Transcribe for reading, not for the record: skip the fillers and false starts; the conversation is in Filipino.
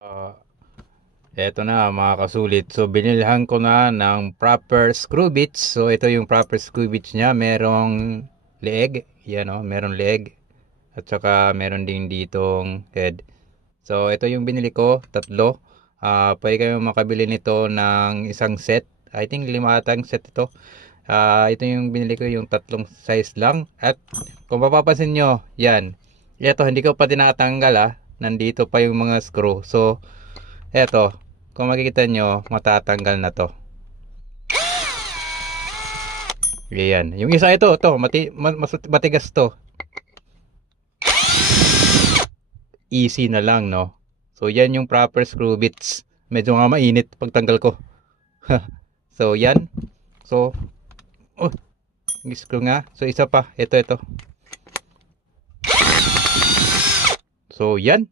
Ah, Eto na mga kasulit. So binilhan ko na ng proper screw bits. So ito yung proper screw bits niya. Merong leeg. Yan o, merong leeg. At saka meron din ditong head. So ito yung binili ko, tatlo. Pwede kayong makabili nito ng isang set. I think 5 atang set ito. Ito yung binili ko, yung tatlong size lang. At kung mapapansin nyo, yan. Ito, hindi ko pa tinatanggal Nandito pa yung mga screw. So, eto, kung makikita nyo, matatanggal na to. Ayan. Yung isa ito, matigas to. Easy na lang, no? So, yan yung proper screw bits. Medyo nga mainit pagtanggal ko. So, yan. So, oh, yung screw nga. So, isa pa. Ito. So, yan.